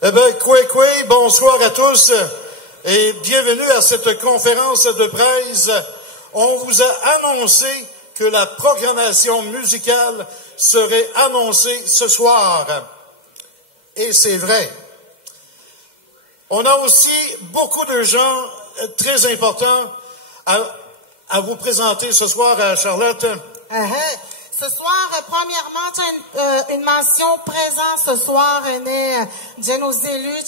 Eh bien, Kwekwe, bonsoir à tous et bienvenue à cette conférence de presse. On vous a annoncé que la programmation musicale serait annoncée ce soir. Et c'est vrai. On a aussi beaucoup de gens très importants à vous présenter ce soir, Charlotte. Ce soir, premièrement, tu as une mention présente ce soir, nos élus,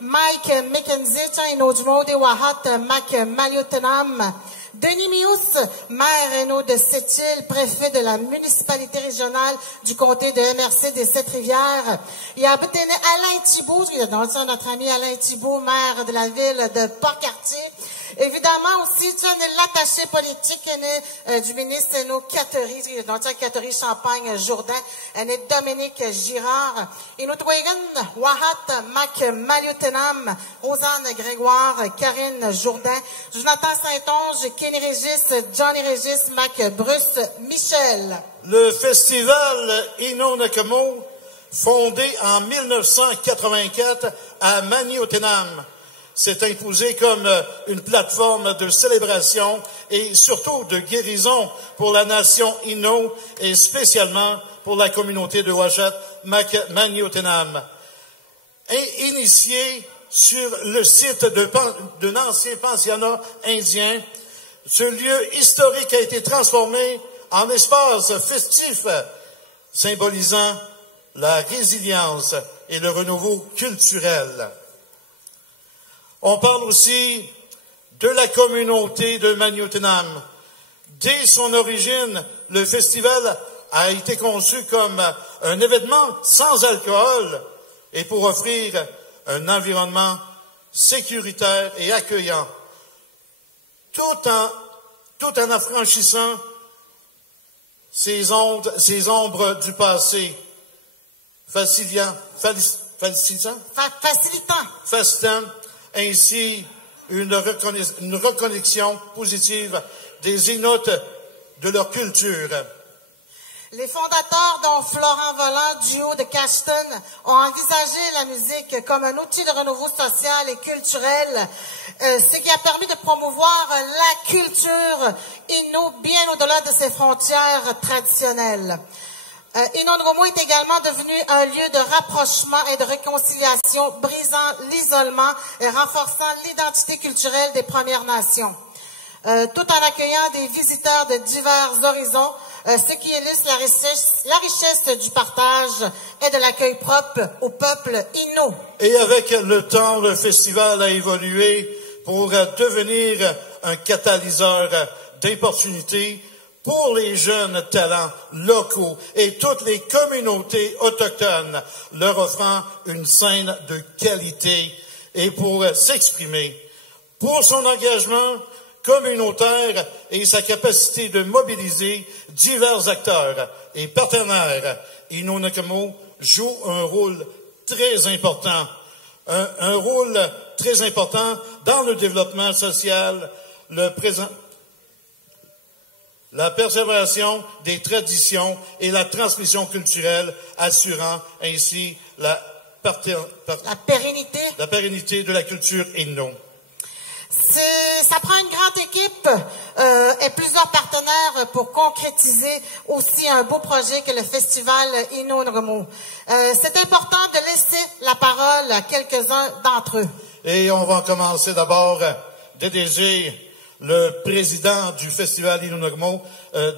Mike McKenzie, Mac Maliotenam, Denis Mius, maire de Sept-Îles, préfet de la municipalité régionale du comté de MRC des Sept-Rivières. Il y a Alain Thibault, notre ami Alain Thibault, maire de la ville de Port-Cartier. Évidemment aussi, tu es l'attaché politique du ministre Catherine, Catherine Champagne-Jourdain, Dominique Girard, et nous Wahat Mac Maliotenam, Rosanne Grégoire, Karine Jourdain, Jonathan Saint-Onge, Kenny Régis, Johnny Régis, Mac Bruce, Michel. Le festival Ino Nakamo, fondé en 1984 à Maniotenam, s'est imposé comme une plateforme de célébration et surtout de guérison pour la nation Innu et spécialement pour la communauté de Ouachat Maniotenam. Et initié sur le site d'un ancien pensionnat indien, ce lieu historique a été transformé en espace festif, symbolisant la résilience et le renouveau culturel. On parle aussi de la communauté de Maniotenam. Dès son origine, le festival a été conçu comme un événement sans alcool et pour offrir un environnement sécuritaire et accueillant, tout en affranchissant ces ombres du passé, facilitant ainsi une reconnexion positive des Inuits de leur culture. Les fondateurs, dont Florent Volant, du haut de Cashton, ont envisagé la musique comme un outil de renouveau social et culturel, ce qui a permis de promouvoir la culture Innu bien au-delà de ses frontières traditionnelles. Innu Nomo est également devenu un lieu de rapprochement et de réconciliation, brisant l'isolement et renforçant l'identité culturelle des Premières Nations, tout en accueillant des visiteurs de divers horizons, ce qui illustre la richesse du partage et de l'accueil propre au peuple Innu. Et avec le temps, le festival a évolué pour devenir un catalyseur d'opportunités pour les jeunes talents locaux et toutes les communautés autochtones, leur offrant une scène de qualité et pour s'exprimer. Pour son engagement communautaire et sa capacité de mobiliser divers acteurs et partenaires, Innu Nakamo joue un rôle très important, un rôle très important dans le développement social, la préservation des traditions et la transmission culturelle, assurant ainsi la pérennité de la culture Innu. Ça prend une grande équipe et plusieurs partenaires pour concrétiser aussi un beau projet que le festival Innu Nomo. C'est important de laisser la parole à quelques-uns d'entre eux. Et on va commencer d'abord DDG, le président du festival Innu Nomo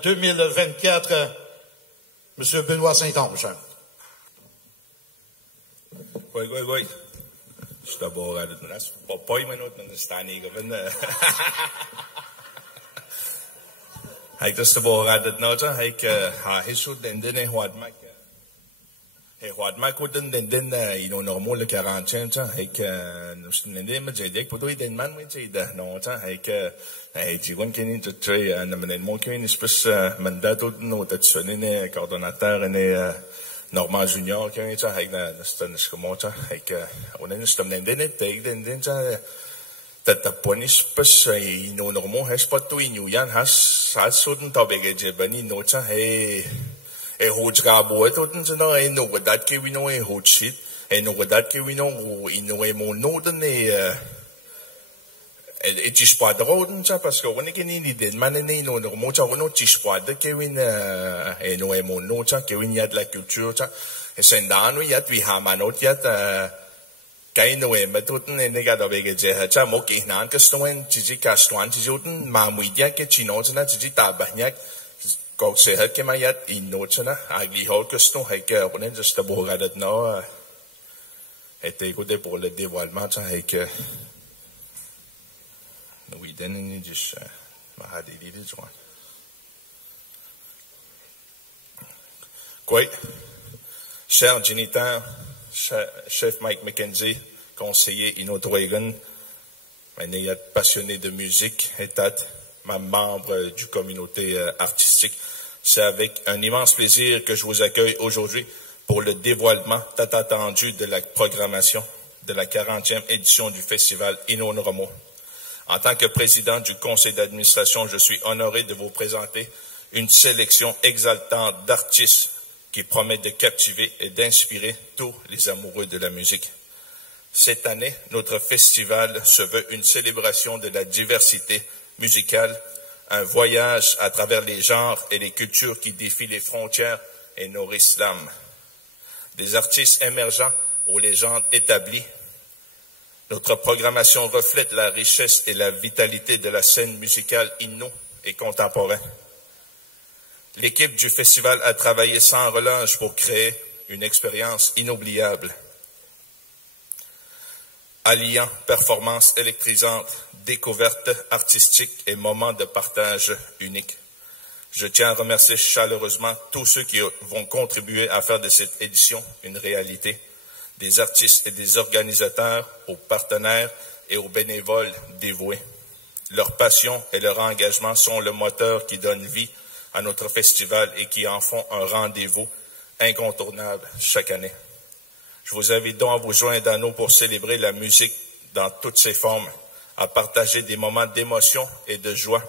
2024, M. Benoît Saint-Onge. Oui. Dus dat boven het rest. Poi minuten dan staan ik van. Hij dus de boven het nou zo. Hij zoekt den den wat maak. Hij wat maak wat den Innu Nomo le 40 zo. Hij dus den den met zedek. Potoi den man met zedek nou zo. Hij gewoon kennen te twee en dan men mogen is pas mandato no dat zo ne coördinateur en Normal Junior, kan je zeggen, dat is gemoten. En is het dan dit tegen den dat de ponis pas Innu Nomo has pas toe in Julian has zo'n tabege je bani nota hojrabo toten sana no wadat ke wino hojit no wadat ke wino ino mo noden et tispadroden ça parce que on est ni l'idée manene no no mo ça no tispad ke win no mo no ça ke win y a de la culture ça et sendano y a vi hamanot y a kaino metoden negada vege je ça mo ke nan ke stoen tiji kastwan tijuten ma muidia ke chino ça tiji tabahyak Kok sehat ke mayat inot sana agli hol que sto hay que on est juste pour regarder no était écouté pour le dévoilement ça hay que oui donne juste ma hadi dit je crois quoi cher géniteur chef Mike McKenzie conseiller Inot Reagan un passionné de musique état ma membre du communauté artistique. C'est avec un immense plaisir que je vous accueille aujourd'hui pour le dévoilement tant attendu de la programmation de la 40e édition du festival Inonromo. En tant que président du conseil d'administration, je suis honoré de vous présenter une sélection exaltante d'artistes qui promet de captiver et d'inspirer tous les amoureux de la musique. Cette année, notre festival se veut une célébration de la diversité musicale, un voyage à travers les genres et les cultures qui défient les frontières et nourrissent l'âme. Des artistes émergents aux légendes établies, notre programmation reflète la richesse et la vitalité de la scène musicale inno et contemporaine. L'équipe du festival a travaillé sans relâche pour créer une expérience inoubliable, alliant performances électrisantes, découvertes artistiques et moments de partage uniques. Je tiens à remercier chaleureusement tous ceux qui vont contribuer à faire de cette édition une réalité, des artistes et des organisateurs, aux partenaires et aux bénévoles dévoués. Leur passion et leur engagement sont le moteur qui donne vie à notre festival et qui en font un rendez-vous incontournable chaque année. Je vous invite donc à vous joindre à nous pour célébrer la musique dans toutes ses formes, à partager des moments d'émotion et de joie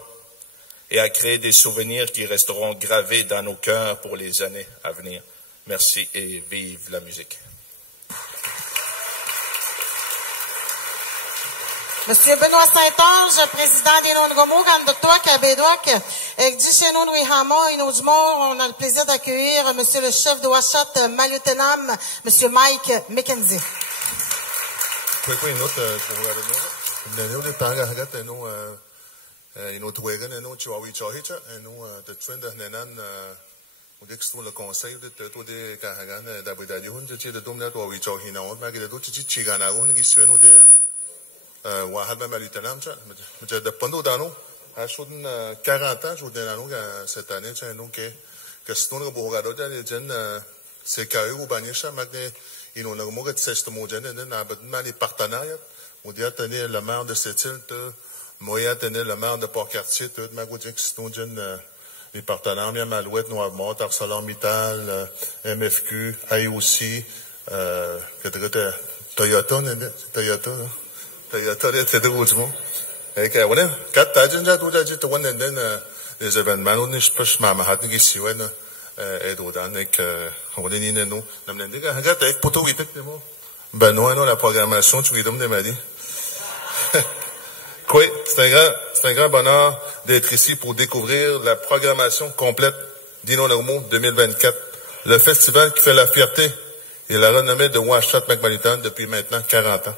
et à créer des souvenirs qui resteront gravés dans nos cœurs pour les années à venir. Merci et vive la musique. Monsieur Benoît Saint-Ange, président d'Inonromo, Gandotoa, Kabedouak, et Djichenon Wihamo, Inodjumor, on a le plaisir d'accueillir monsieur le chef de Ouachat, Maliotenam, monsieur Mike McKenzie. le conseil de tout des Kahagan d'Abidadi, de Domna, ou Wichahina, Maggie de Chichigana, qui se nous de Wahaba Malitenam, de Pondo Dano, à 40 ans, je vous donne cette année, donc, que ce qu'on a beau regarder, les jeunes, c'est carré ou banisha, Magné, ils n'ont pas de sexte modèle, et n'a les partenariats, on dit à tenir la maire de cette île, Moya tenir la maire de Port-Cartier, tout, Magoudjek, c'est jeunes, les partenaires, bien Malouette, Noirmont, ArcelorMittal, MFQ, IOC, Toyota, Toyota, c'est de Rougemont. Et que, voilà, 4 tajins, tout à dit, les événements, on n'est pas mahat, qui s'y ouais, et d'autant, et que, on est ni nous, n'a pas dit, regarde, avec Poto, oui, Benoît, non, la programmation, tu lui donnes des maladies. Oui, c'est un grand bonheur d'être ici pour découvrir la programmation complète d'Inonromo 2024, le festival qui fait la fierté et la renommée de Ouachat Macmalitan depuis maintenant 40 ans.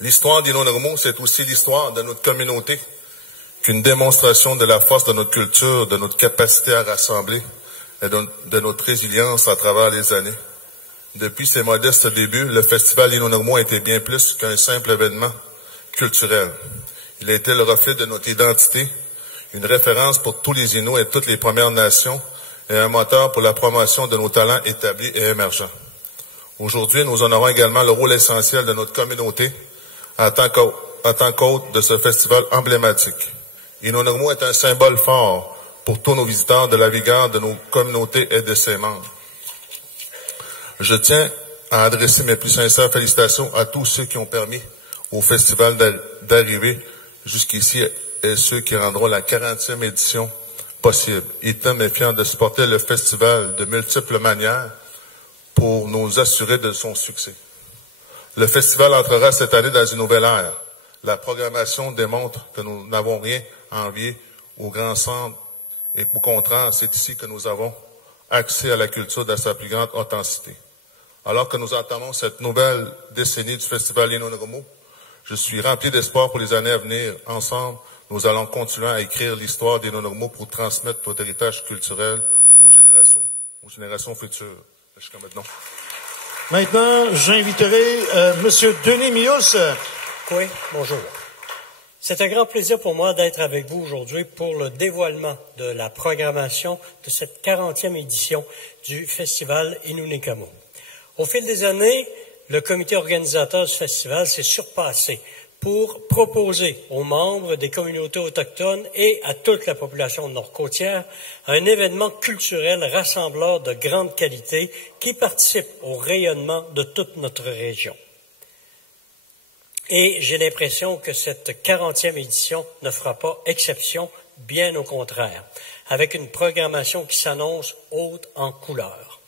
L'histoire d'Inonromo, c'est aussi l'histoire de notre communauté, qu'une démonstration de la force de notre culture, de notre capacité à rassembler et de notre résilience à travers les années. Depuis ses modestes débuts, le festival Inonromo a été bien plus qu'un simple événement culturel. Il a été le reflet de notre identité, une référence pour tous les Inuits et toutes les Premières Nations et un moteur pour la promotion de nos talents établis et émergents. Aujourd'hui, nous honorons également le rôle essentiel de notre communauté en tant qu'hôte de ce festival emblématique. Inonromo est un symbole fort pour tous nos visiteurs de la vigueur de nos communautés et de ses membres. Je tiens à adresser mes plus sincères félicitations à tous ceux qui ont permis au festival d'arriver jusqu'ici et ceux qui rendront la 40e édition possible. Item est fier de supporter le festival de multiples manières pour nous assurer de son succès. Le festival entrera cette année dans une nouvelle ère. La programmation démontre que nous n'avons rien à envier au grand centre et au contraire, c'est ici que nous avons accès à la culture dans sa plus grande authenticité. Alors que nous entamons cette nouvelle décennie du Festival Inonoromo, je suis rempli d'espoir pour les années à venir. Ensemble, nous allons continuer à écrire l'histoire d'Inonoromo pour transmettre notre héritage culturel aux générations futures. Jusqu'à maintenant. Maintenant, j'inviterai M. Denis Mius. Oui, bonjour. C'est un grand plaisir pour moi d'être avec vous aujourd'hui pour le dévoilement de la programmation de cette 40e édition du Festival Inunekamo. Au fil des années, le comité organisateur du festival s'est surpassé pour proposer aux membres des communautés autochtones et à toute la population nord-côtière un événement culturel rassembleur de grande qualité qui participe au rayonnement de toute notre région. Et j'ai l'impression que cette 40e édition ne fera pas exception, bien au contraire, avec une programmation qui s'annonce haute en couleurs.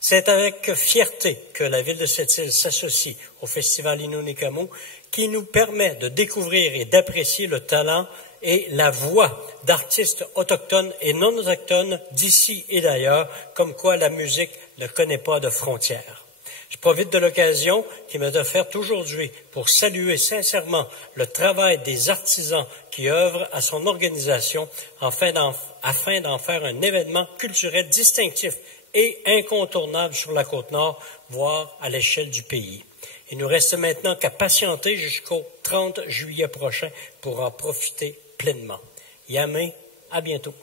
C'est avec fierté que la ville de Sept-Îles s'associe au Festival Inunekamo qui nous permet de découvrir et d'apprécier le talent et la voix d'artistes autochtones et non autochtones d'ici et d'ailleurs, comme quoi la musique ne connaît pas de frontières. Je profite de l'occasion qui m'est offerte aujourd'hui pour saluer sincèrement le travail des artisans qui œuvrent à son organisation afin d'en faire un événement culturel distinctif et incontournable sur la Côte-Nord, voire à l'échelle du pays. Il nous reste maintenant qu'à patienter jusqu'au 30 juillet prochain pour en profiter pleinement. Yamé, à bientôt.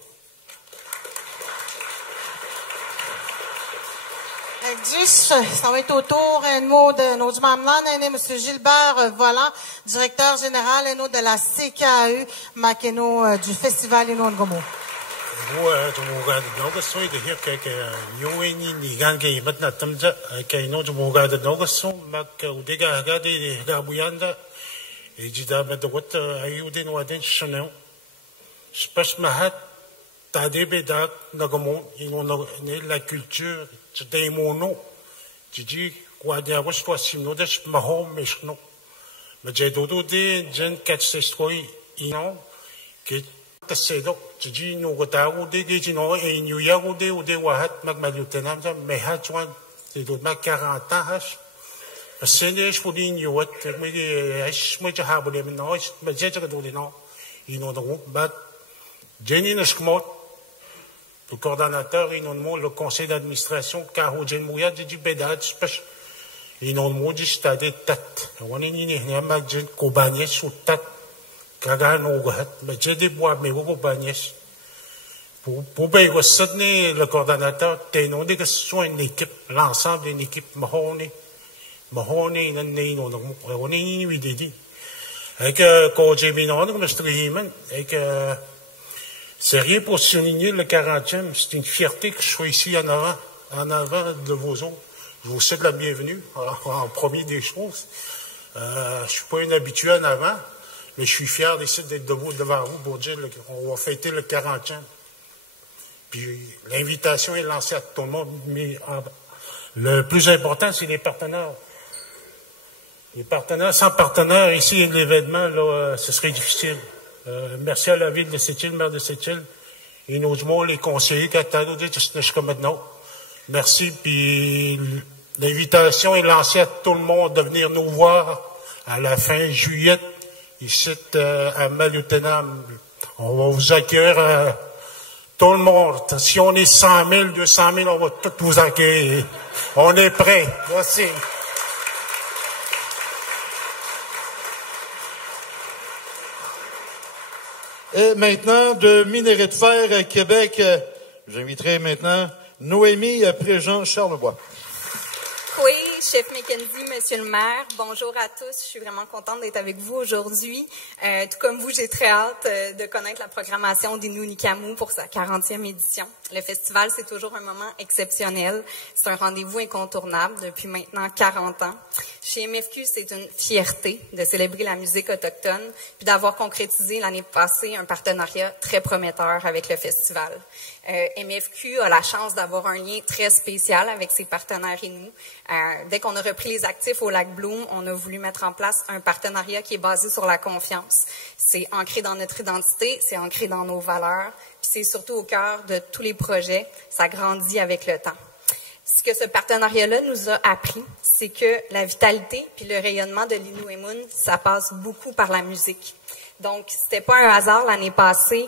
Ça va être au tour de nos mamlan, M. Gilbert Volant, directeur général de la CKAU, Makeno du Festival Inonoromo. La culture, des monos, tu dis, quoi, il y a aussi toi, si nous des mahom, mais je non. Mais j'ai d'autres des jeunes qui se soient, non, qui se donc, tu dis, nous, retardons des gens, et nous y a ou des wahat, magmalutenam, mais hatchouan, c'est d'autres, ma 40 ans, hash. C'est des choses pour les new, mais je me dis, ah, mais non, mais j'ai déjà d'autres, non, ils n'ont pas, Jenny ne se commente. Le coordonnateur, le conseil d'administration, Karo Jen Mouya, dit Bédad, ils n'ont pas dit stade tat. On est ni mag Jen Kobanies ou tat. Kagan ou gat, mais j'ai des bois, mais au Kobanies. Pour payer le coordonnateur, t'es non dit que ce soit une équipe, l'ensemble d'une équipe, Mahone, on est ni lui dit. Avec, quand j'ai mis en Mr. Heeman, avec, c'est rien pour souligner le 40e. C'est une fierté que je sois ici en avant de vos autres. Je vous souhaite la bienvenue, en premier des choses. Je suis pas un habitué en avant, mais je suis fier d'être debout devant vous pour dire qu'on va fêter le 40e. Puis l'invitation est lancée à tout le monde, mais le plus important, c'est les partenaires. Les partenaires, sans partenaires, ici, l'événement, là, ce serait difficile. Merci à la ville de Sept-Îles, maire de Sept-Îles, et nos les conseillers qui attendent jusqu'à maintenant. Merci, puis l'invitation est lancée à tout le monde de venir nous voir à la fin juillet, ici à Maliotenam. On va vous accueillir tout le monde. Si on est 100 000, 200 000, on va tout vous accueillir. On est prêts. Merci. Et maintenant, de Minerais de Fer Québec, j'inviterai maintenant Noémie Préjean Charlebois. Oui, chef Mackenzie, monsieur le maire. Bonjour à tous. Je suis vraiment contente d'être avec vous aujourd'hui. Tout comme vous, j'ai très hâte de connaître la programmation d'Inunikamu pour sa 40e édition. Le festival, c'est toujours un moment exceptionnel. C'est un rendez-vous incontournable depuis maintenant 40 ans. Chez MFQ, c'est une fierté de célébrer la musique autochtone puis d'avoir concrétisé l'année passée un partenariat très prometteur avec le festival. MFQ a la chance d'avoir un lien très spécial avec ses partenaires et nous. Dès qu'on a repris les actifs au Lac Bloom, on a voulu mettre en place un partenariat qui est basé sur la confiance. C'est ancré dans notre identité, c'est ancré dans nos valeurs, puis c'est surtout au cœur de tous les projets. Ça grandit avec le temps. Ce que ce partenariat-là nous a appris, c'est que la vitalité puis le rayonnement de l'Inuimun, ça passe beaucoup par la musique. Donc, c'était pas un hasard l'année passée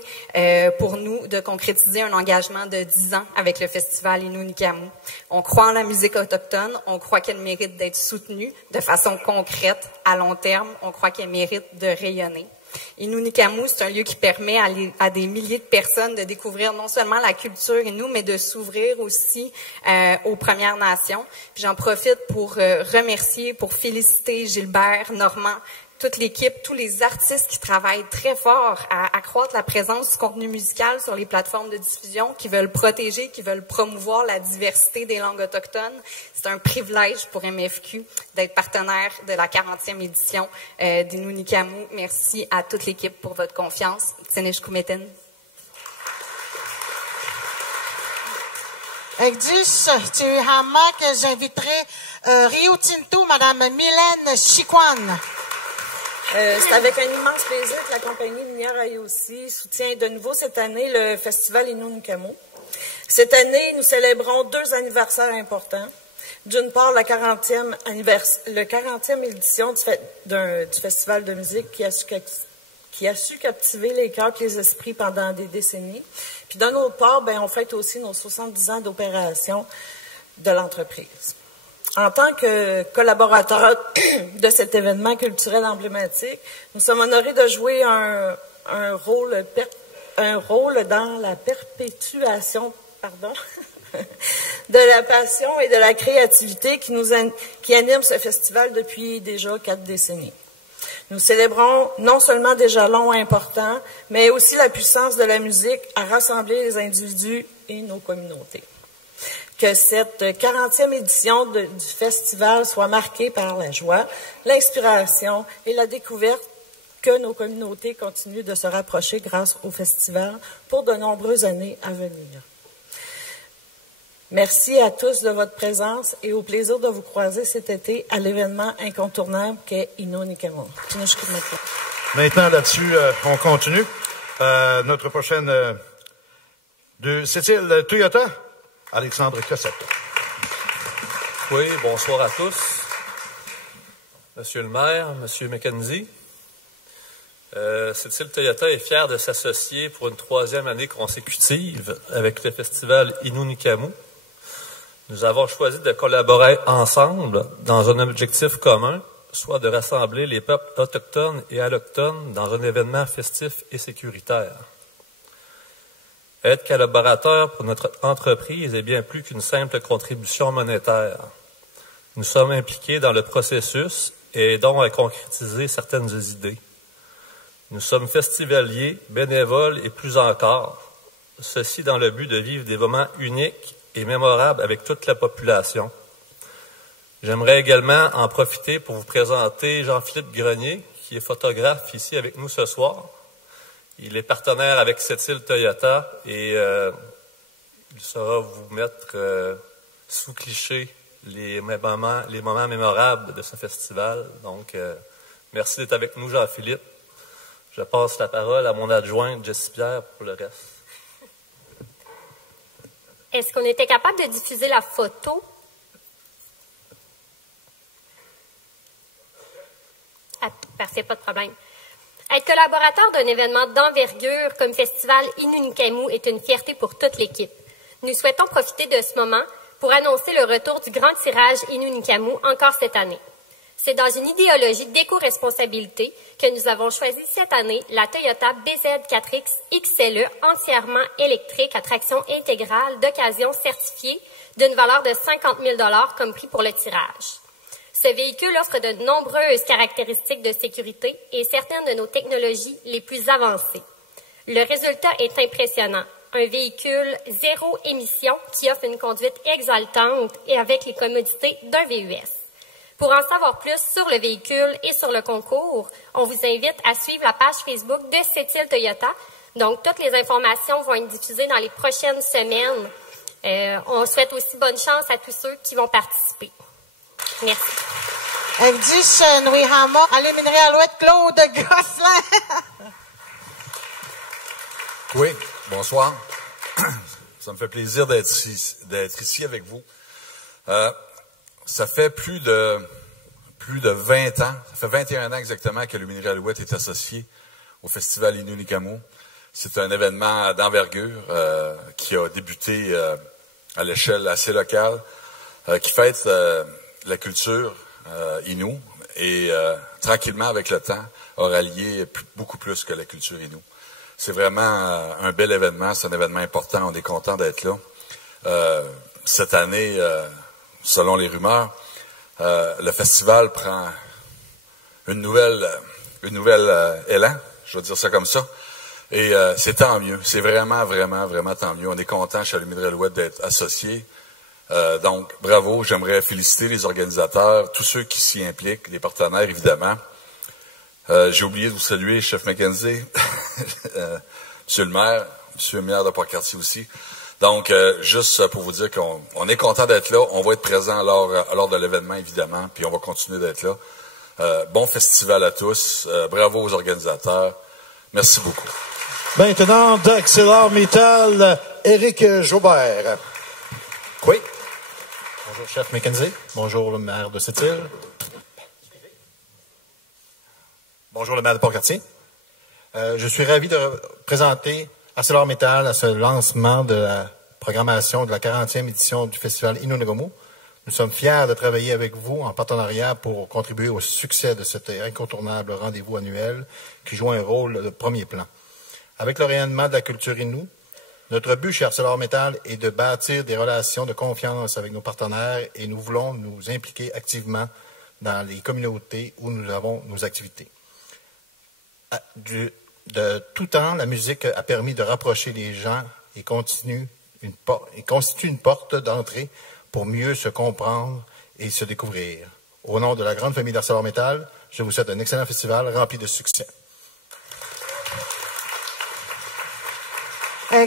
pour nous de concrétiser un engagement de 10 ans avec le festival Inunikamu. On croit en la musique autochtone, on croit qu'elle mérite d'être soutenue de façon concrète, à long terme, on croit qu'elle mérite de rayonner. Inunikamu, c'est un lieu qui permet à des milliers de personnes de découvrir non seulement la culture Innu, mais de s'ouvrir aussi aux Premières Nations. Puis j'en profite pour remercier, pour féliciter Gilbert, Normand, toute l'équipe, tous les artistes qui travaillent très fort à accroître la présence du contenu musical sur les plateformes de diffusion, qui veulent protéger, qui veulent promouvoir la diversité des langues autochtones. C'est un privilège pour MFQ d'être partenaire de la 40e édition d'Inunikamu. Merci à toute l'équipe pour votre confiance. Tseneshkumeten. Egdish, tu hamak, j'inviterai Rio Tinto, Madame Mylène Chiquan. C'est avec un immense plaisir que la compagnie minière IOC soutient de nouveau cette année le festival Inunikamu. Cette année, nous célébrons 2 anniversaires importants. D'une part, le 40e édition du festival de musique qui a su captiver les cœurs et les esprits pendant des décennies. Puis d'un autre part, on fête aussi nos 70 ans d'opération de l'entreprise. En tant que collaborateur de cet événement culturel emblématique, nous sommes honorés de jouer un rôle dans la perpétuation de la passion et de la créativité qui anime ce festival depuis déjà 4 décennies. Nous célébrons non seulement des jalons importants, mais aussi la puissance de la musique à rassembler les individus et nos communautés. Que cette 40e édition du festival soit marquée par la joie, l'inspiration et la découverte que nos communautés continuent de se rapprocher grâce au festival pour de nombreuses années à venir. Merci à tous de votre présence et au plaisir de vous croiser cet été à l'événement incontournable qu'est Inunikamu. Maintenant, là-dessus, on continue. Notre prochaine c'est-il Toyota? Alexandre Cossette. Oui, bonsoir à tous. Monsieur le maire, Monsieur Mackenzie, Cécile Toyota est fière de s'associer pour une 3e année consécutive avec le festival Inunikamu. Nous avons choisi de collaborer ensemble dans un objectif commun, soit de rassembler les peuples autochtones et allochtones dans un événement festif et sécuritaire. Être collaborateur pour notre entreprise est bien plus qu'une simple contribution monétaire. Nous sommes impliqués dans le processus et aidons à concrétiser certaines idées. Nous sommes festivaliers, bénévoles et plus encore. Ceci dans le but de vivre des moments uniques et mémorables avec toute la population. J'aimerais également en profiter pour vous présenter Jean-Philippe Grenier, qui est photographe ici avec nous ce soir. Il est partenaire avec Cécile Toyota et il saura vous mettre sous cliché les moments mémorables de ce festival. Donc, merci d'être avec nous, Jean-Philippe. Je passe la parole à mon adjointe, Jessie Pierre, pour le reste. Est-ce qu'on était capable de diffuser la photo? Ah, parfait, pas de problème. Être collaborateur d'un événement d'envergure comme Festival Inunikamu est une fierté pour toute l'équipe. Nous souhaitons profiter de ce moment pour annoncer le retour du grand tirage Inunikamu encore cette année. C'est dans une idéologie d'éco-responsabilité que nous avons choisi cette année la Toyota BZ4X XLE entièrement électrique à traction intégrale d'occasion certifiée d'une valeur de 50 000 $ comme prix pour le tirage. Ce véhicule offre de nombreuses caractéristiques de sécurité et certaines de nos technologies les plus avancées. Le résultat est impressionnant. Un véhicule zéro émission qui offre une conduite exaltante et avec les commodités d'un VUS. Pour en savoir plus sur le véhicule et sur le concours, on vous invite à suivre la page Facebook de Sept-Îles Toyota. Donc, toutes les informations vont être diffusées dans les prochaines semaines. On souhaite aussi bonne chance à tous ceux qui vont participer. Merci. Claude Gosselin. Oui, bonsoir. Ça me fait plaisir d'être ici avec vous. Ça fait plus de 20 ans, ça fait 21 ans exactement que Luminerie Alouette est associé au Festival Innu-Nicamu. C'est un événement d'envergure qui a débuté à l'échelle assez locale, qui fête la culture Innu et tranquillement avec le temps a rallié beaucoup plus que la culture Innu. C'est vraiment un bel événement, c'est un événement important, on est content d'être là. Cette année, selon les rumeurs, le festival prend une nouvelle élan, je vais dire ça comme ça. Et c'est tant mieux, c'est vraiment tant mieux. On est content chez Luminerie Alouette d'être associés. Donc, bravo, j'aimerais féliciter les organisateurs, tous ceux qui s'y impliquent, les partenaires évidemment. J'ai oublié de vous saluer, chef Mackenzie, monsieur le maire de Port-Cartier aussi. Donc, juste pour vous dire qu'on est content d'être là, on va être présent lors de l'événement évidemment, puis on va continuer d'être là. Bon festival à tous, bravo aux organisateurs, merci beaucoup. Maintenant, d'ArcelorMittal, Éric Jaubert. Oui. Bonjour, chef Mackenzie. Bonjour, le maire de Sept-Îles. Bonjour, le maire de Port-Cartier. Je suis ravi de présenter ArcelorMittal à ce lancement de la programmation de la 40e édition du Festival Innu-Nicamu. Nous sommes fiers de travailler avec vous en partenariat pour contribuer au succès de cet incontournable rendez-vous annuel qui joue un rôle de premier plan. Avec le rayonnement de la culture Innu, notre but chez ArcelorMittal est de bâtir des relations de confiance avec nos partenaires et nous voulons nous impliquer activement dans les communautés où nous avons nos activités. De tout temps, la musique a permis de rapprocher les gens et constitue une porte d'entrée pour mieux se comprendre et se découvrir. Au nom de la grande famille d'ArcelorMittal, je vous souhaite un excellent festival rempli de succès. Du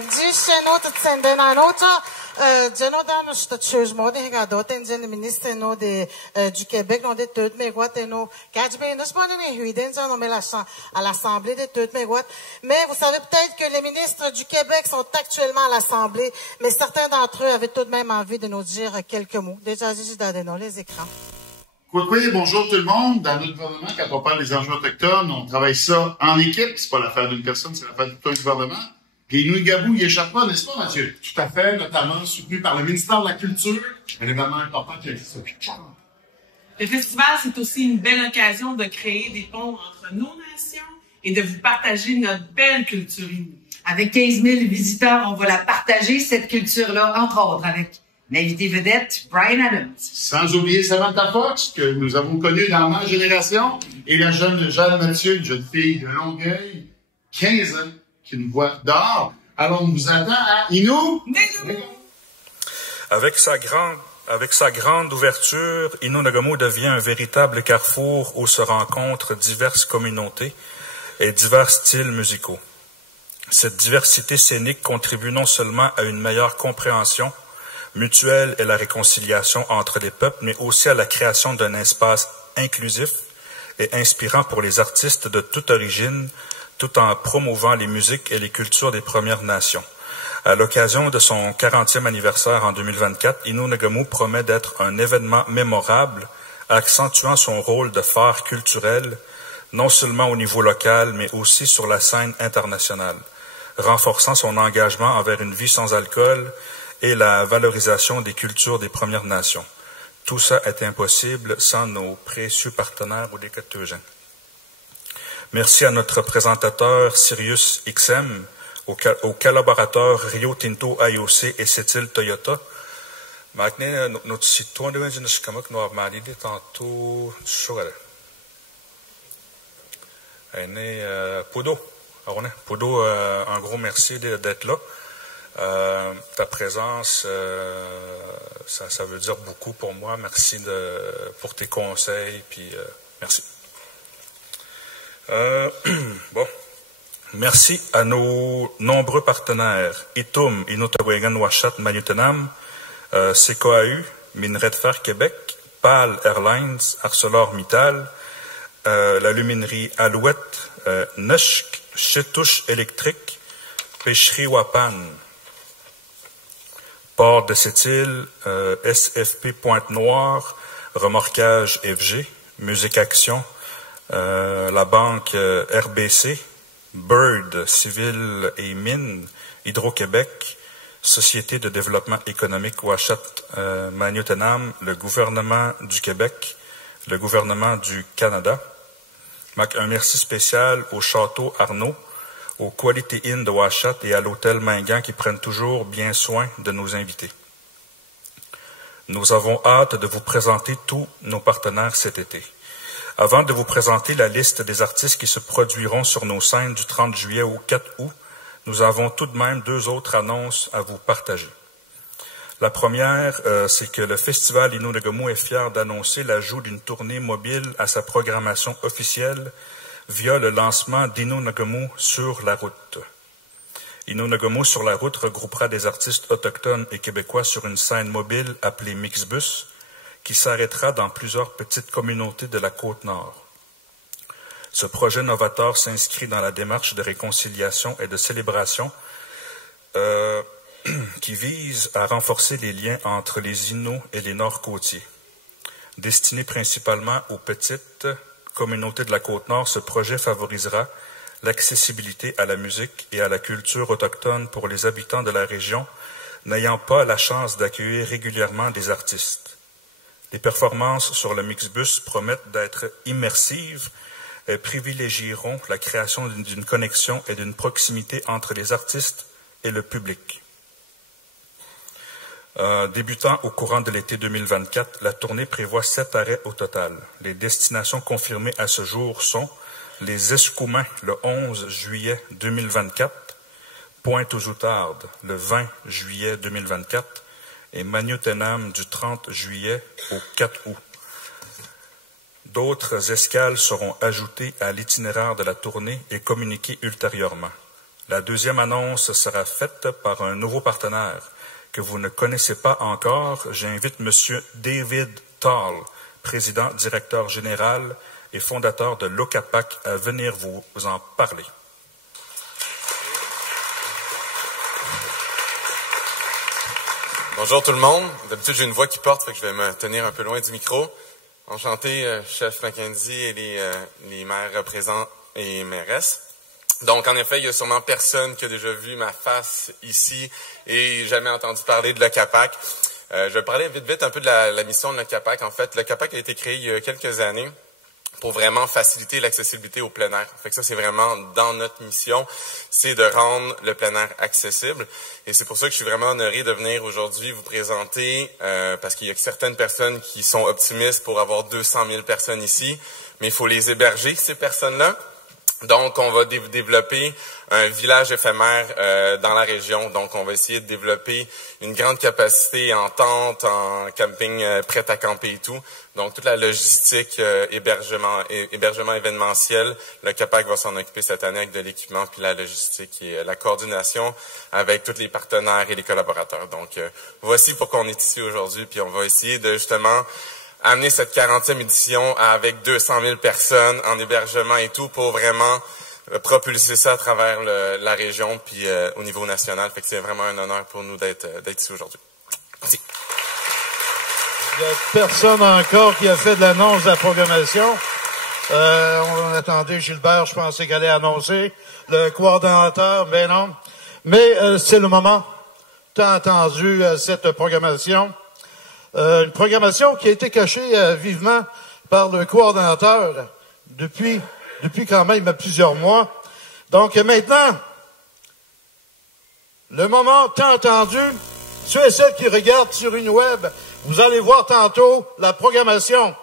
Québec, on dit tout mégawatts et nous, à l'Assemblée de tout mégawatts. Mais vous savez peut-être que les ministres du Québec sont actuellement à l'Assemblée, mais certains d'entre eux avaient tout de même envie de nous dire quelques mots. Déjà, les écrans. Oui, bonjour tout le monde. Dans notre gouvernement, quand on parle des enjeux autochtones, on travaille ça en équipe. C'est pas l'affaire d'une personne, c'est l'affaire de tout un gouvernement. Puis Innu-Nicamu y échappe pas, n'est-ce pas, Mathieu? Tout à fait, notamment soutenu par le ministère de la Culture, un événement important qui a été ça. Le festival, c'est aussi une belle occasion de créer des ponts entre nos nations et de vous partager notre belle culture Innu. Avec 15 000 visiteurs, on va la partager, cette culture-là, entre autres, avec l'invité vedette, Bryan Adams. Sans oublier Samantha Fox, que nous avons connue dans ma génération, et la jeune Jeanne Mathieu, une jeune fille de Longueuil, 15 ans, qui nous voit dehors. Alors, on vous attend à Innu. Avec sa grande ouverture, Innu-Nicamu devient un véritable carrefour où se rencontrent diverses communautés et divers styles musicaux. Cette diversité scénique contribue non seulement à une meilleure compréhension mutuelle et la réconciliation entre les peuples, mais aussi à la création d'un espace inclusif et inspirant pour les artistes de toute origine, tout en promouvant les musiques et les cultures des Premières Nations. À l'occasion de son 40e anniversaire en 2024, Innu-Nicamu promet d'être un événement mémorable, accentuant son rôle de phare culturel, non seulement au niveau local, mais aussi sur la scène internationale, renforçant son engagement envers une vie sans alcool et la valorisation des cultures des Premières Nations. Tout ça est impossible sans nos précieux partenaires au Décateugen. Merci à notre présentateur Sirius XM, aux collaborateurs Rio Tinto IOC et Sept-Îles Toyota, Maintenant, notre site tourne de Nishkamak, nous avons marié tantôt sur elle. Poudo, Poudo, un gros merci d'être là. Ta présence, ça veut dire beaucoup pour moi. Merci pour tes conseils, puis merci. Bon. Merci à nos nombreux partenaires, ITUM, Inutawegan Washat Manutenam, CKAU, Minerais de Fer Québec, PAL Airlines, ArcelorMittal, la luminerie Alouette, Neshk, Chetouche Électrique, Pêcherie Wapan, Port de Sept-Îles, SFP Pointe-Noire, Remorquage FG, Musique Action, la banque RBC, Bird, Civil et Mines, Hydro-Québec, Société de développement économique Ouachat Manutenam, le gouvernement du Québec, le gouvernement du Canada. Un merci spécial au Château Arnaud, au Quality Inn de Ouachat et à l'Hôtel Mingan qui prennent toujours bien soin de nos invités. Nous avons hâte de vous présenter tous nos partenaires cet été. Avant de vous présenter la liste des artistes qui se produiront sur nos scènes du 30 juillet au 4 août, nous avons tout de même 2 autres annonces à vous partager. La première, c'est que le Festival Inunagamu est fier d'annoncer l'ajout d'une tournée mobile à sa programmation officielle via le lancement d'Inunagamu sur la route. Inunagamu sur la route regroupera des artistes autochtones et québécois sur une scène mobile appelée Mixbus, qui s'arrêtera dans plusieurs petites communautés de la Côte-Nord. Ce projet novateur s'inscrit dans la démarche de réconciliation et de célébration qui vise à renforcer les liens entre les Inuits et les Nord-Côtiers. Destiné principalement aux petites communautés de la Côte-Nord, ce projet favorisera l'accessibilité à la musique et à la culture autochtone pour les habitants de la région n'ayant pas la chance d'accueillir régulièrement des artistes. Les performances sur le Mixbus promettent d'être immersives et privilégieront la création d'une connexion et d'une proximité entre les artistes et le public. Débutant au courant de l'été 2024, la tournée prévoit 7 arrêts au total. Les destinations confirmées à ce jour sont les Escoumins le 11 juillet 2024, Pointe-aux-Outardes le 20 juillet 2024, et Manutenam du 30 juillet au 4 août. D'autres escales seront ajoutées à l'itinéraire de la tournée et communiquées ultérieurement. La deuxième annonce sera faite par un nouveau partenaire que vous ne connaissez pas encore. J'invite M. David Tall, président, directeur général et fondateur de l'OCAPAC, à venir vous en parler. Bonjour tout le monde. D'habitude, j'ai une voix qui porte, fait que je vais me tenir un peu loin du micro. Enchanté, chef Mackenzie et les maires représentants et mairesses. Donc, en effet, il y a sûrement personne qui a déjà vu ma face ici et jamais entendu parler de l'OCAPAC. Je vais parler vite un peu de la mission de l'OCAPAC. En fait, l'OCAPAC a été créé il y a quelques années pour vraiment faciliter l'accessibilité au plein air. Fait que ça, c'est vraiment dans notre mission, c'est de rendre le plein air accessible. Et c'est pour ça que je suis vraiment honoré de venir aujourd'hui vous présenter, parce qu'il y a certaines personnes qui sont optimistes pour avoir 200 000 personnes ici, mais il faut les héberger, ces personnes-là. Donc, on va développer un village éphémère dans la région. Donc, on va essayer de développer une grande capacité en tente, en camping prêt à camper et tout. Donc, toute la logistique, hébergement événementiel, le CAPAC va s'en occuper cette année avec de l'équipement, puis la logistique et la coordination avec tous les partenaires et les collaborateurs. Donc, voici pourquoi on est ici aujourd'hui, puis on va essayer de justement amener cette 40e édition avec 200 000 personnes en hébergement et tout pour vraiment propulser ça à travers la région puis au niveau national. Fait que c'est vraiment un honneur pour nous d'être ici aujourd'hui. Merci. Il n'y a personne encore qui a fait de l'annonce de la programmation. On attendait Gilbert, je pensais qu'elle allait annoncer. Le coordonnateur, ben non. Mais c'est le moment. Tu as entendu cette programmation. Une programmation qui a été cachée vivement par le coordonnateur depuis quand même plusieurs mois. Donc maintenant, le moment tant attendu, ceux et celles qui regardent sur une web, vous allez voir tantôt la programmation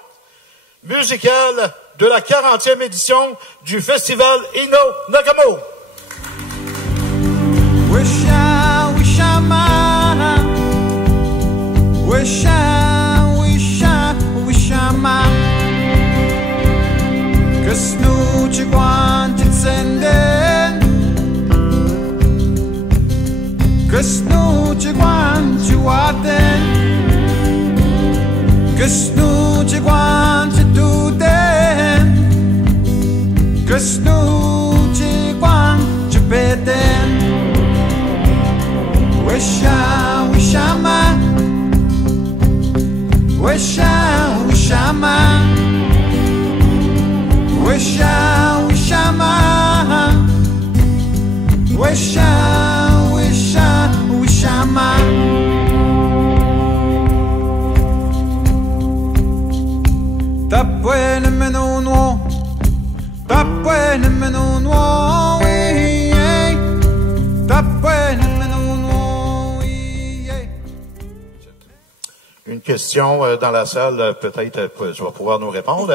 musicale de la 40e édition du Festival Inno Nagamo. Une question dans la salle, peut-être tu vas pouvoir nous répondre.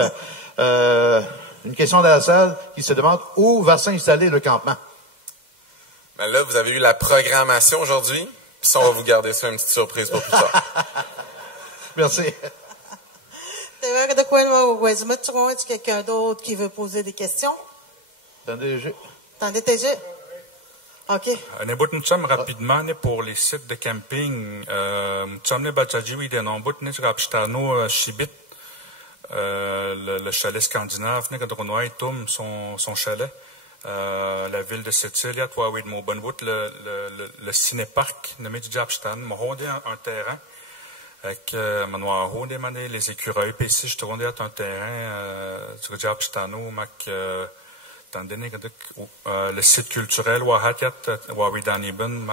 Une question dans la salle qui se demande où va s'installer le campement. Ben là, vous avez eu la programmation aujourd'hui, puis ça, on va vous garder ça une petite surprise pour plus tard. Merci. Quelqu'un d'autre qui veut poser des questions? Attendez, OK. Nebutncham rapidement pour les sites de camping. Mtsamne Bachajiwi de Nombut Rapstano Shibit, le chalet scandinave, son chalet. La ville de Sept-Îles, le cinépark, le Medjabstan, Mohonde un terrain. Avec Manoir les écureuils, puis ici, je te rendais un terrain, sur Jabstano, le site culturel, Wahatiat, Wawidaniben,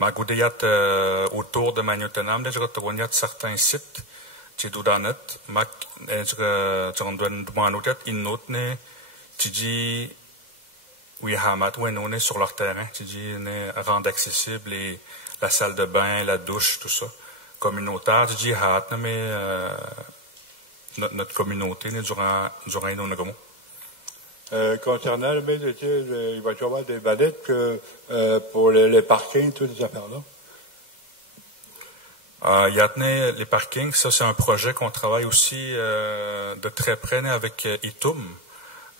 Magoudéat, autour de Magnotenam, je retourne certains sites, Tidoudanet, je retourne Innotne, Tidji, Wihamat, Wenone sur leur terrain, Tidji, rendre accessible la salle de bain, la douche, tout ça. Communautaire, Tidji, mais notre communauté durant Inno Nagamo. Concernant le maître d'études, il va y avoir des ballettes pour les parkings, toutes ces affaires-là? Il y a les parkings, ça c'est un projet qu'on travaille aussi de très près avec ITUM.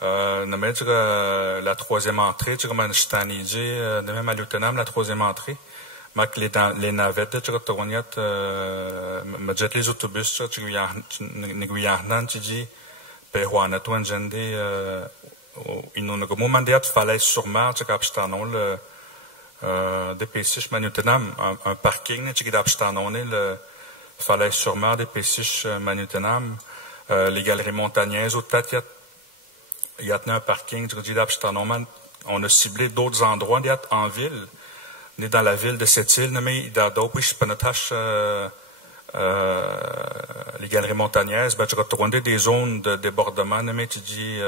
La troisième entrée, la troisième entrée. Les navettes, les autobus, Inno Nagamo mandiat falaise sur mer, le DP6 Manutenam, un parking, le falaise sur mer, DP6 Manutenam, les galeries montagnaises, au Tatiat, il y a un parking, on a ciblé d'autres endroits, en ville. On est dans la ville de Sept-Îles, mais il y a d'autres, les galeries montagnaises, je retourne des zones de débordement, mais tu dis,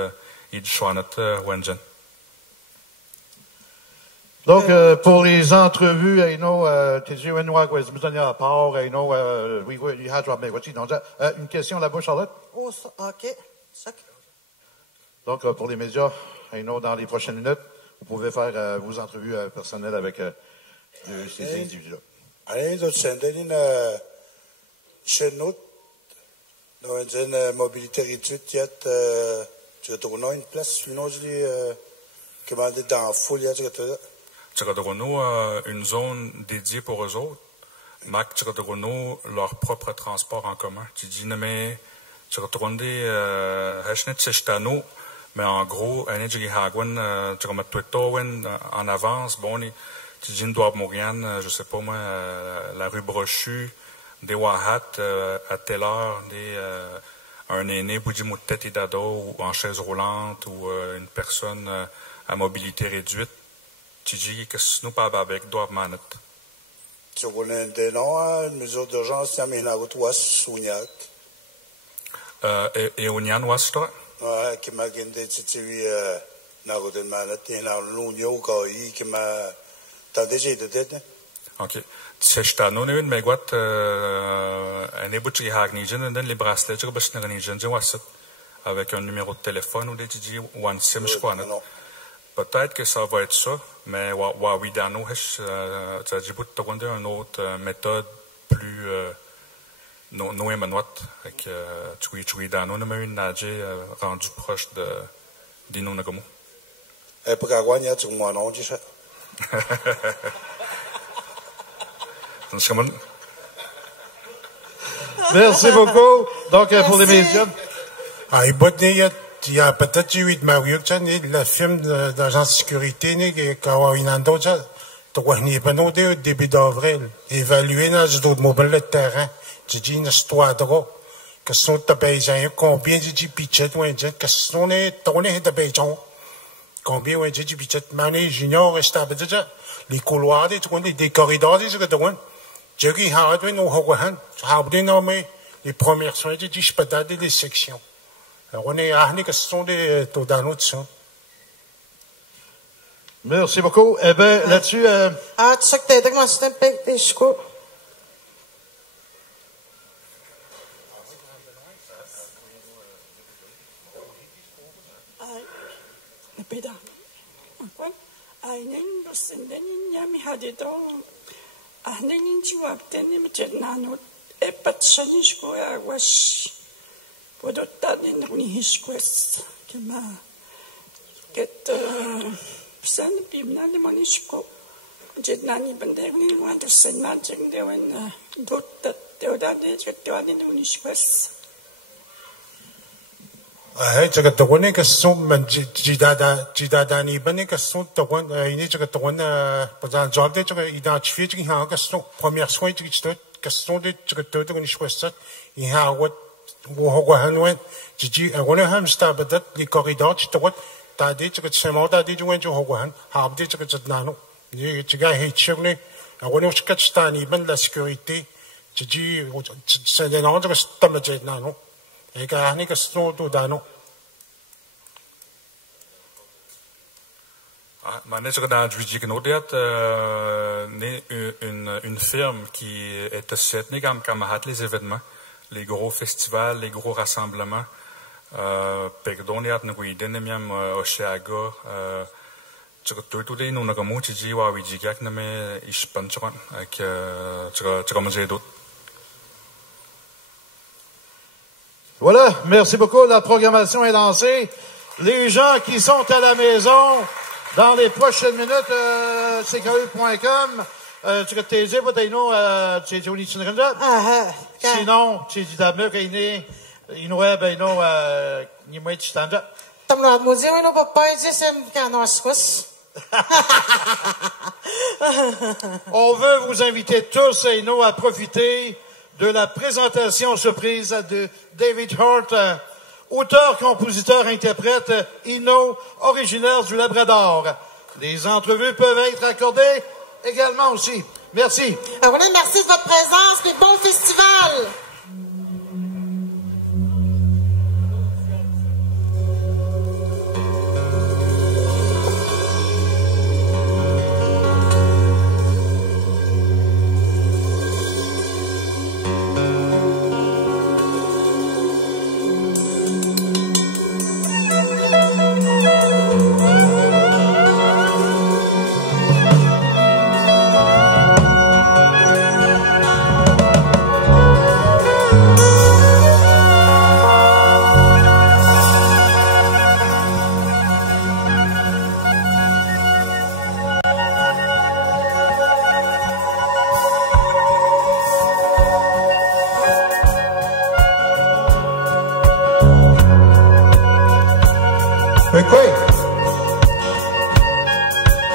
donc, pour les entrevues, une question là-bas, Charlotte? OK. Donc, pour les médias, dans les prochaines minutes, vous pouvez faire vos entrevues personnelles avec ces individus-là. Allez, d'autres scènes, chez nous, dans une mobilité réduite, il y a une place, une autre, commandée dans la foule, il y a une zone dédiée pour eux autres. Mac Tchadrono, leur propre transport en commun. Tu dis, mais Tchadrono, mais en gros, en avance, bon, tu dis, Morian, je sais pas moi, la rue Brochu, des Wahat, à telle heure, un aîné, Boudjimoutet et Dado, ou en chaise roulante, ou une personne à mobilité réduite. Tu dis que si nous pas avec, doivent manet. Tu connais des noms, une mesure d'urgence, il y a une route ouest, Souniac. Et Ounian, ouest, toi? Ouais, qui m'a gagné, tu la route de manet, il y a un l'union, qui m'a, t'as déjà été tête, hein? OK. Seshtano ne un megwat ane Hagnijin, les bracelets, je avec un numéro de téléphone ou des DJ One Sim, je crois. Peut-être que ça va être ça, mais Wawidano, ça dit une autre méthode plus non émanoite. Avec Wawidano, on a une nage rendu proche d'Innu Nagamu. Et pour avoir une autre moi non, dis ça. Merci beaucoup. Donc, pour les médias. Il y a peut-être eu de Mario, le film d'agence de sécurité, quand il y a un autre, il y a un autre début d'avril, évalué dans le mobile de terrain. J'ai dit une histoire drôle. Que ce sont des paysans, combien j'ai dit pitchet, que ce sont des paysans. Combien j'ai dit pitchet, mais junior, les couloirs, des corridors, des corridors. J'ai dit, les premières soins, j'ai dit, je peux donner des sections. On est à que ce sont des Todano de ça. Merci beaucoup. Eh bien, là-dessus. Ah, tu sais que t'as dit que moi, c'était un peu des choux. Podotani nihishquest, Kema get San Pimnani Monishko, Jednani Banderni, one to send magic there and dot that Teodani, Jetani Monishquest. I hate to get the one nigga soon, Jidadani, Benica soon, the one I need to get the one, but on job day to get that feeding Hagasto, Premier Sway to get Gaston to get the Monishquest, in how what. Went I want to have started that the corridor to what Tadi took some more that did you went to Hogan, how did you get at Nano? You guy hate Chimney. I want to catch Stan even la security. Gigi said an order stomach at Nano. I got a snow to Dano. Dans une firme qui est associée comme les événements. Les gros festivals, les gros rassemblements. Perdoniat Nguiden, même Oshiaga, Tchotouté, nous n'avons pas dit Wawidjigak, mais je pense que tu vas d'autres. Voilà, merci beaucoup. La programmation est lancée. Les gens qui sont à la maison, dans les prochaines minutes, CKU.com. Tu vas t'aider pour tes noms, tu es Johnny Tsunranja. Sinon, tu es du Dameur, il est, il nous est, il nous, il m'a dit Tsunranja. Tam la musée, il nous peut pas dire c'est un canoscos. On veut vous inviter tous et nous à profiter de la présentation surprise de David Hart, auteur, compositeur, interprète, Inno, originaire du Labrador. Les entrevues peuvent être accordées également aussi. Merci. Alors, merci de votre présence et bon festival.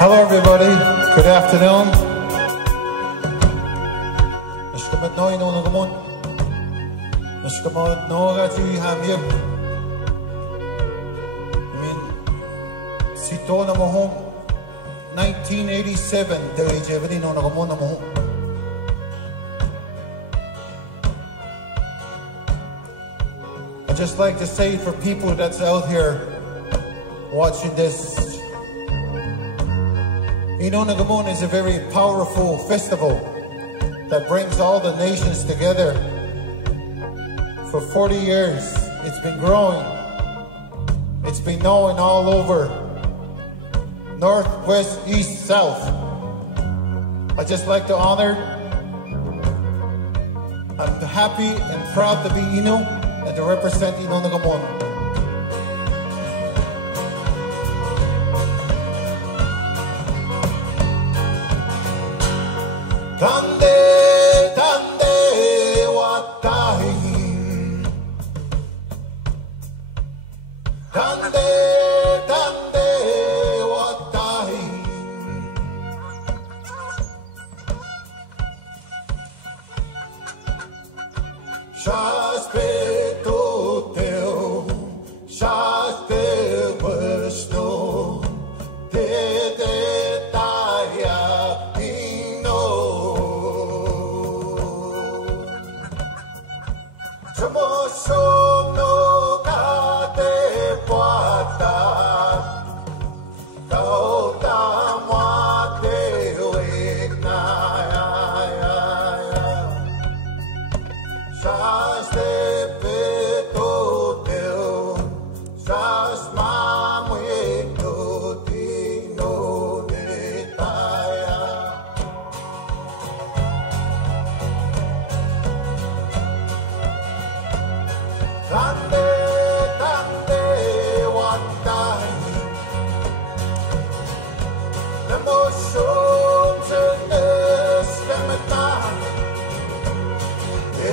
Hello, everybody. Good afternoon. I mean, sito na mo home 1987 dahil jebedi no nakamon na mo home. I'd just like to say for people that's out here watching this, Inonagamun is a very powerful festival that brings all the nations together. For 40 years, it's been growing. It's been known all over, north, west, east, south. I'd just like to honor, I'm happy and proud to be Inu and to represent Inonagamun. Tande, tande, watahin. Tande, tande, watahin. Shaste toteo, shaste vasto, de taya ino. Chamoso no kate puata, kauta muate uigna. Shaste petoteo, shas mamuito tino netaya. Tande, tande, watahi. Nemoshon zenes kemetan.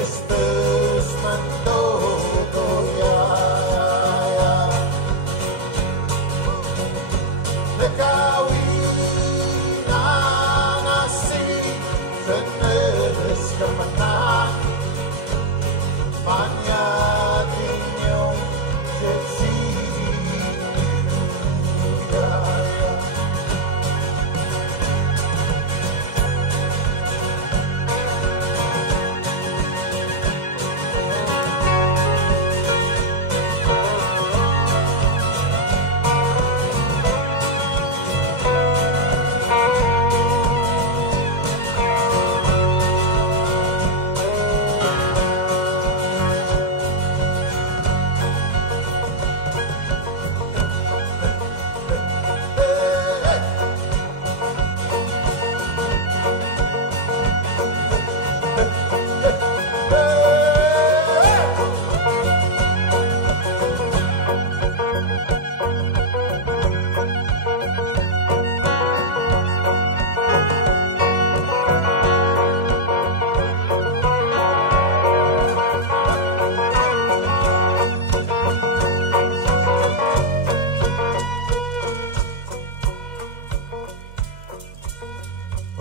Estes mandogo ya. Nekawina nasi zenes kemetan. Manya dinyo jetsi gaya.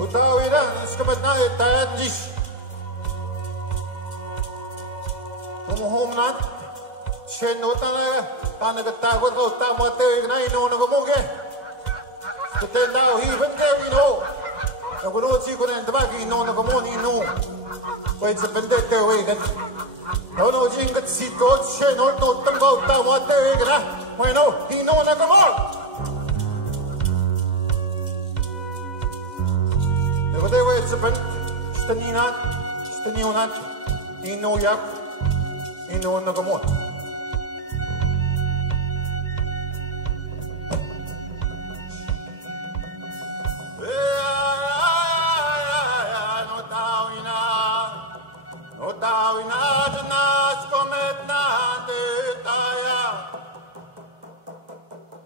Utawiran skamat na itayan dis. Tumuhom nat. Shenota na panagatagot ko tamate na Inonagamuge. Tutenda hiven ke ino. Nagulo si ko na tabagi Inonagamun ino. Wait sa pendete wegan. Nono jingat si tot shenot no tango tamate na. Bueno Inonagamun. Nevadewe sepen staninat stanionat inoyak Inonagamun. Otawina dinas komet na detaya.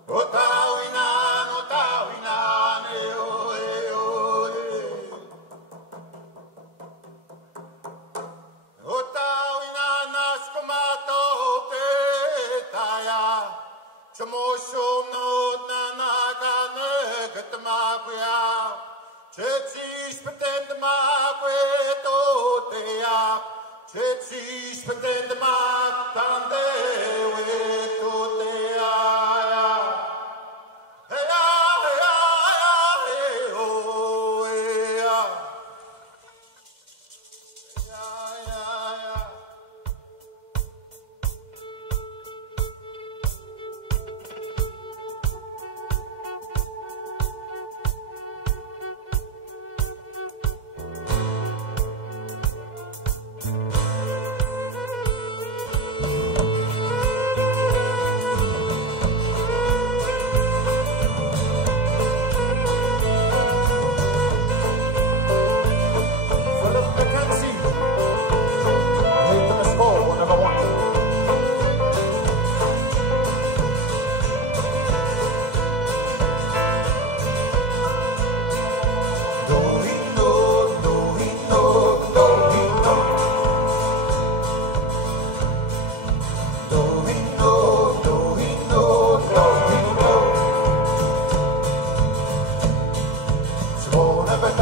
Otawina ne oe. Otawina nas komato detaya. Chamoshom no nanakane gatmakuya. Chetsis pretend makwe toteya. Chetsis pretend mak tande we toteya. Heya heya hey oh heya.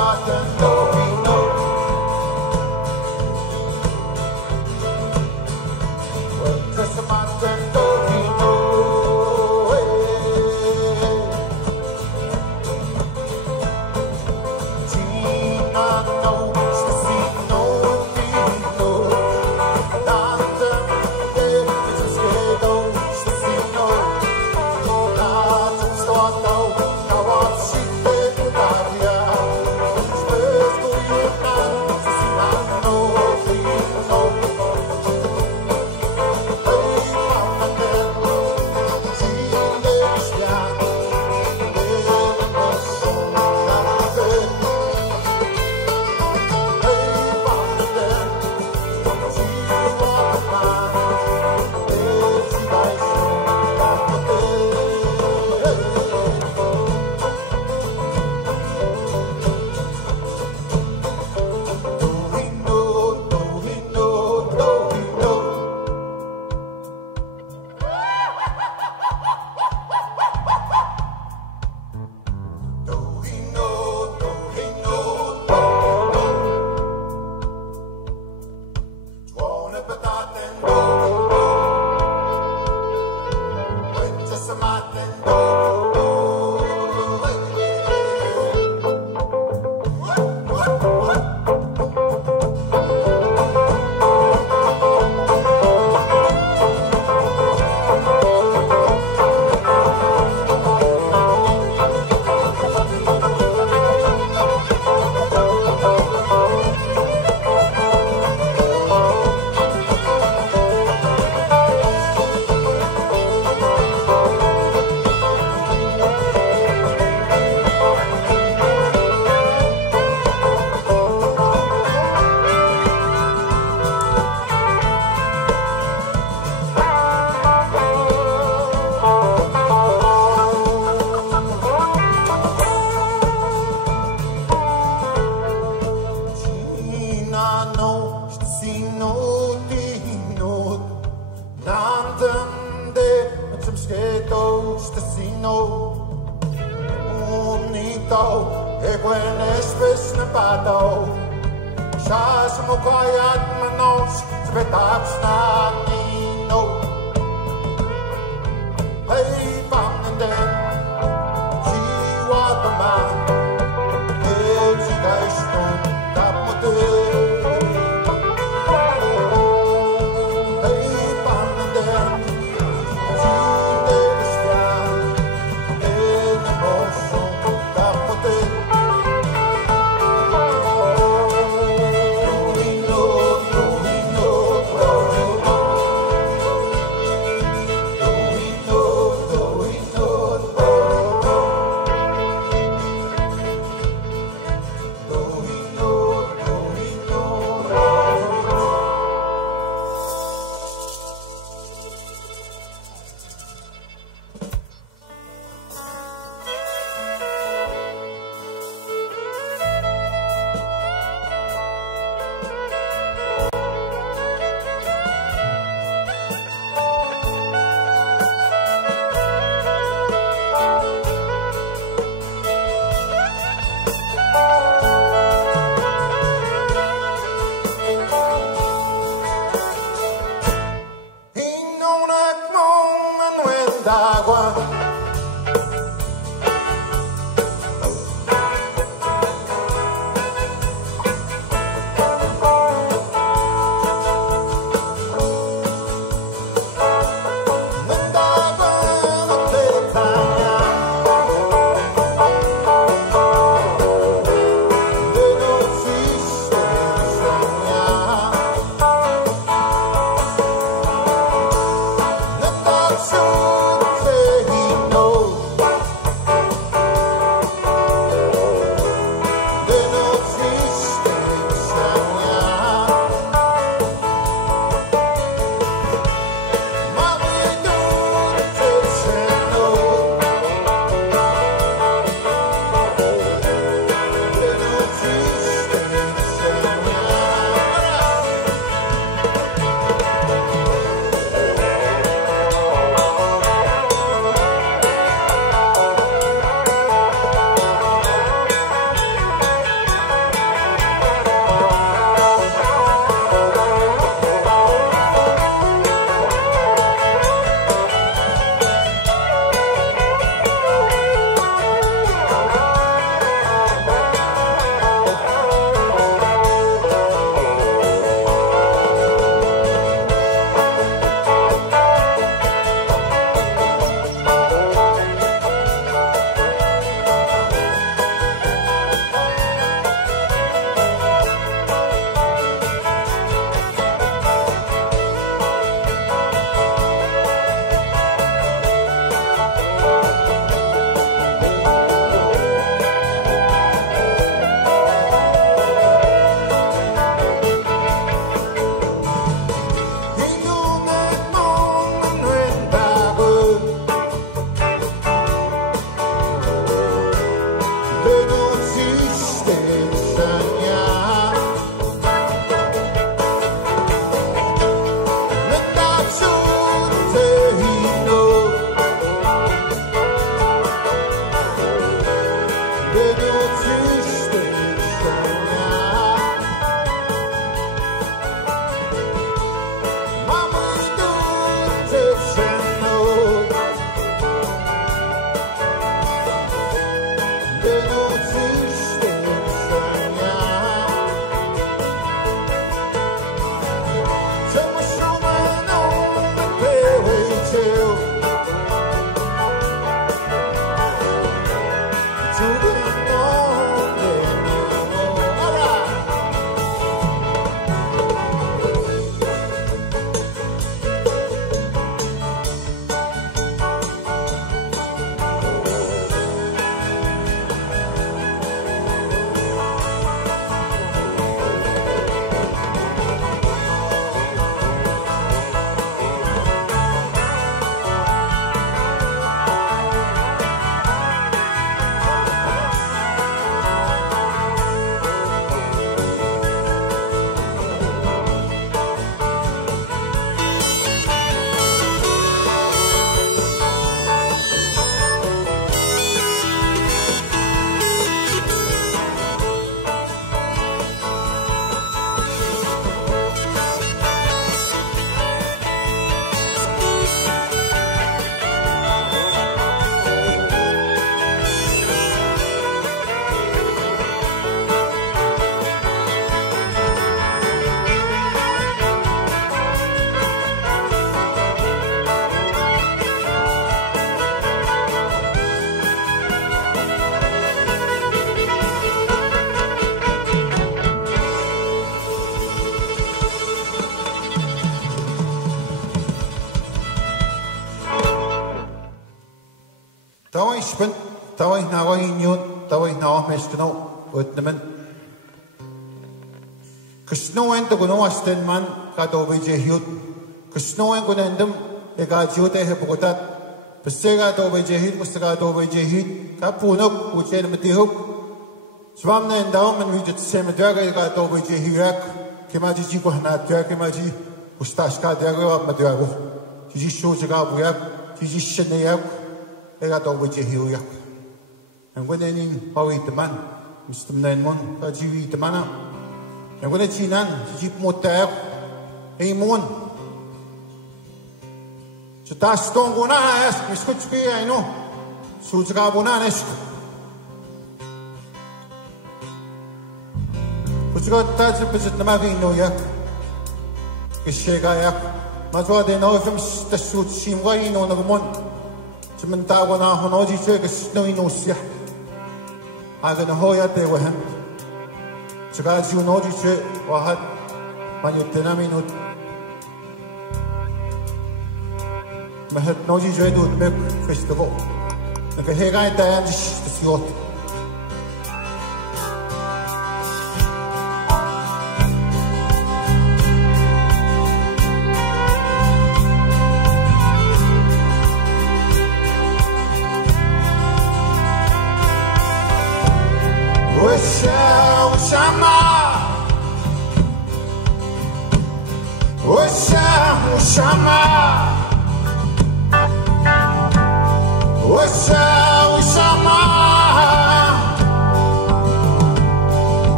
No, tawai na wa hinyut tawai na wa meskno utnaman kusnoen to gono asten man ka to beje hiut kusnoen gono endem e ga jute he botat pesega to beje hit pustaka to beje hit ka punok uchen mati huk swam na endao man wi jut se me daga ga to beje hirak kemaji ji ko hna tya kemaji ustas ka daga wa ma daga ji sho jaga buyak ji shne yak e ga to beje hiyak en gono ni pawi teman mustemnen mon ka ji wi temana en gono chinan ji motar e mon tas tong guna es escuch que ai no suja guna es suja tas pezet na magi no ya que chega ya mas o de no fem sta sut sim vai no na mon sementa guna hono ji che que no no sia aga na hoya te wa han chega ji no ji che wa hat manitena minut maar het nooit zo doet met festival. Dan kan je gaan tijdens de slot.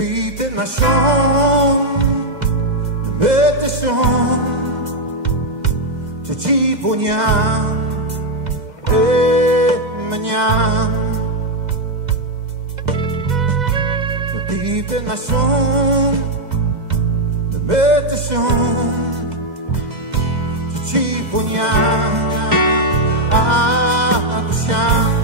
bitin nasyon, meditasyon, cici punya, menyan, bitin nasyon, meditasyon, cici punya, aku siang.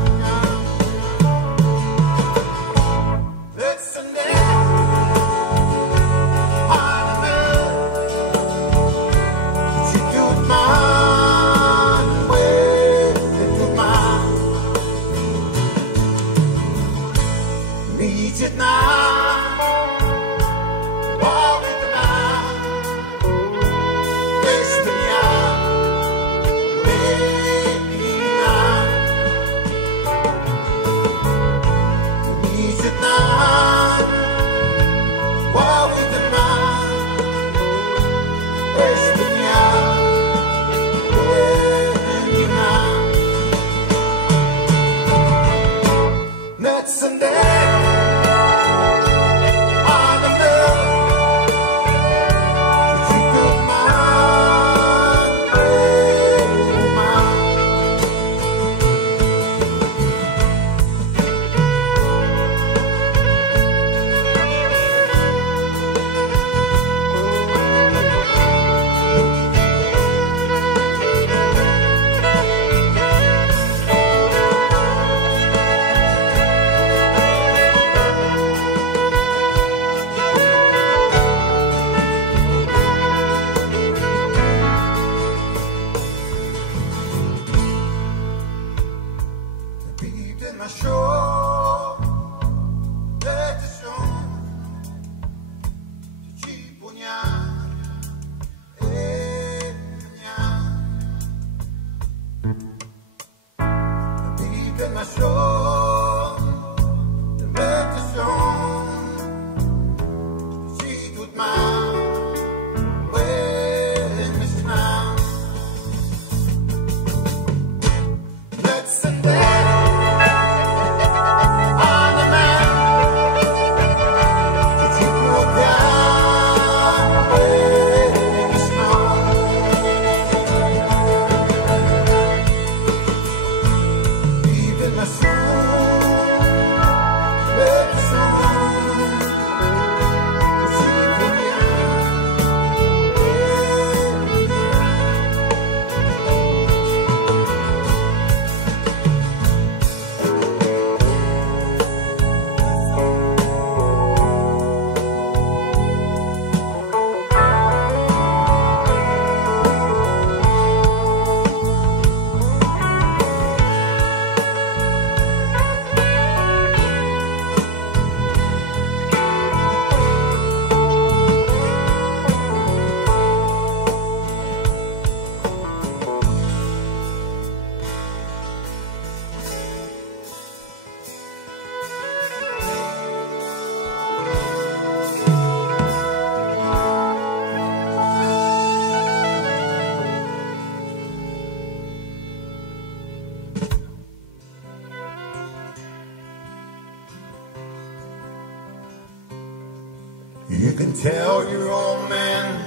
You can tell your old man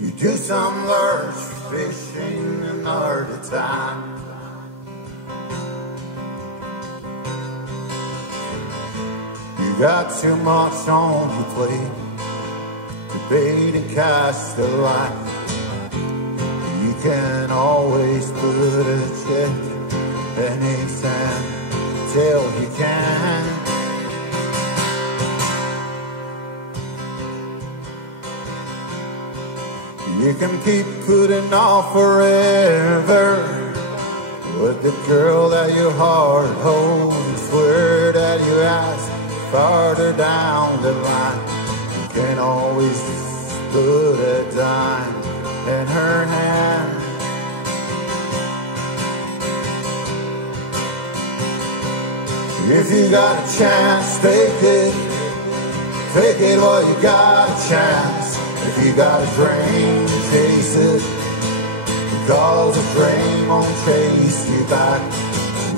you do some large fishing another time. You got too much on your plate to bait and cast a line. You can always put a check anytime till you can. You can keep putting off forever with the girl that your heart holds. You swear that you ask farther down the line. You can always put a dime in her hand. If you got a chance, take it. Take it while you got a chance. If you got a dream, chase it. Because a dream won't chase you back.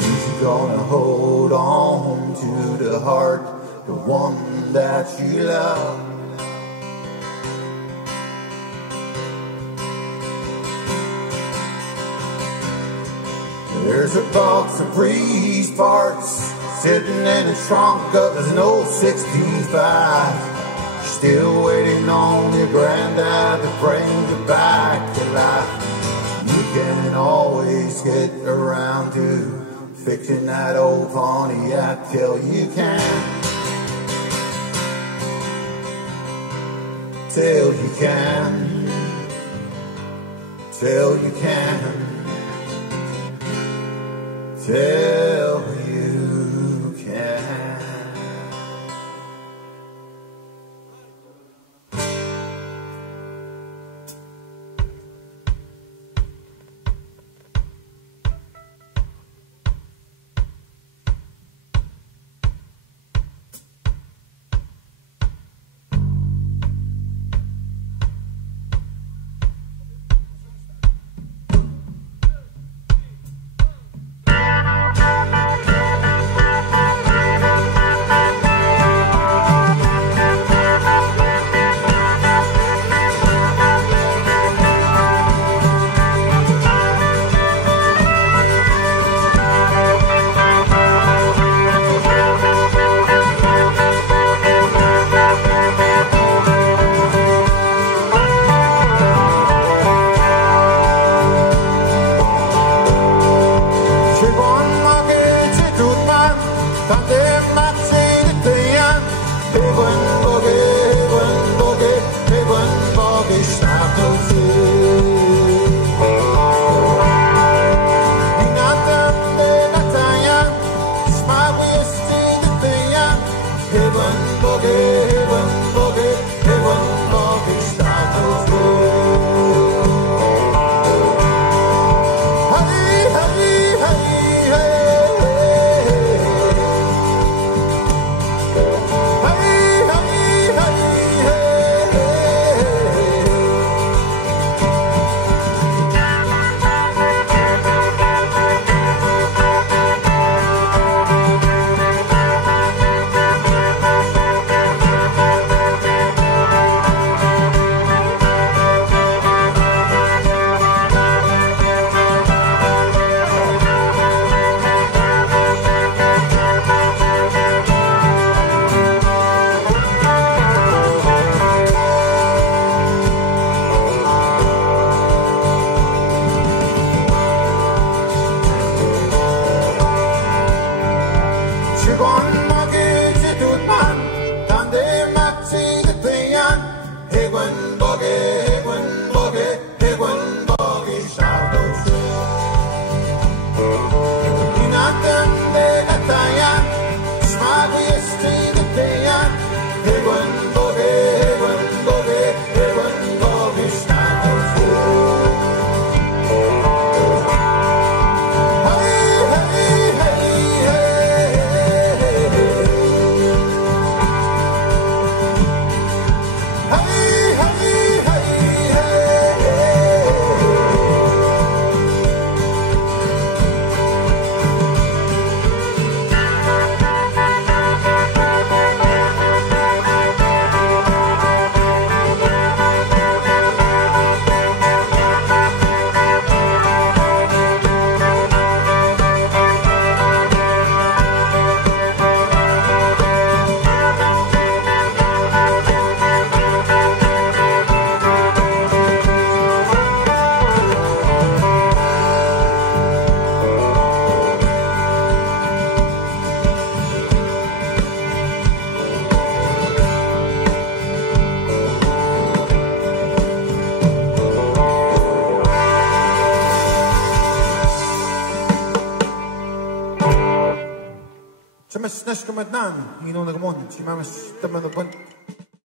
You're gonna hold on to the heart the one that you love. There's a box of Breeze parts sitting in the trunk of an old 65. Still waiting on your granddad to bring you back to life. You can always get around to fixing that old Pontiac till you can. Till you can. Till you can. Till you can. Mas nashkamadnan, Inunagmon, si Mama Tamanabon.